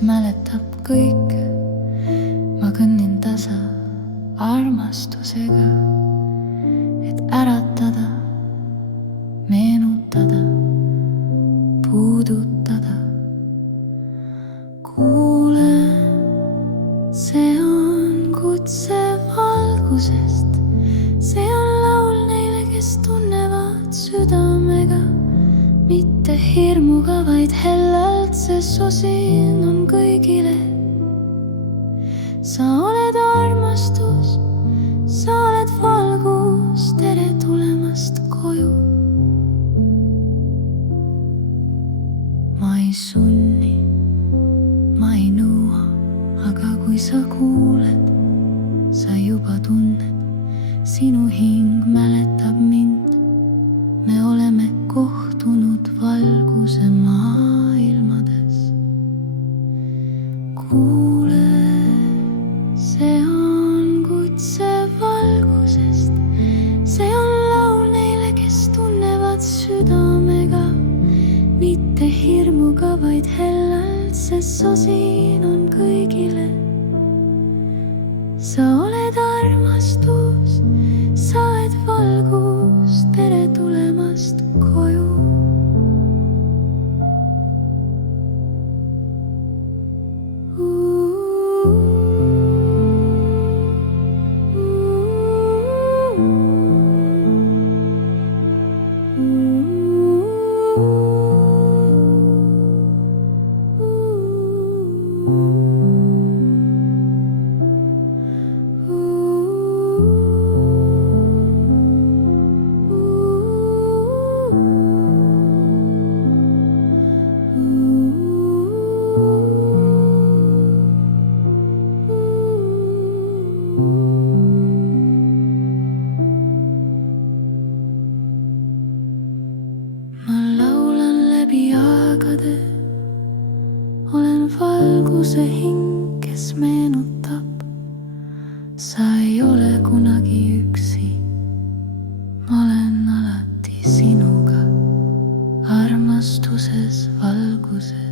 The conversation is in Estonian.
mis mäletab kõike. Ma kõnnin tasa armastusega, et äratada, meenutada, puudutada. Kuule, see on kutse valgusest, see on laul neile, kes tunnevad südamega, mitte hirmuga, vaid hellalt, see sosin on kõigile. Sa oled armastus, sa oled valgus, tere tulemast koju. Ma ei sunni, ma ei nõua, aga kui sa kuuled, sa juba tunned, sinu hing mäletab mind. Me oleme kohtunud valguse maailmades. Kuule, see on kutse valgusest, see on laul neile, kes tunnevad südamega, mitte hirmuga, vaid hellalt, see sosin on kõigile. Sa oled armastus, sa oled valgus, tere tulemast koju. Olen valguse hing, kes meenutab, sa ei ole kunagi üksi. Ma olen alati sinuga, armastuses, valguses.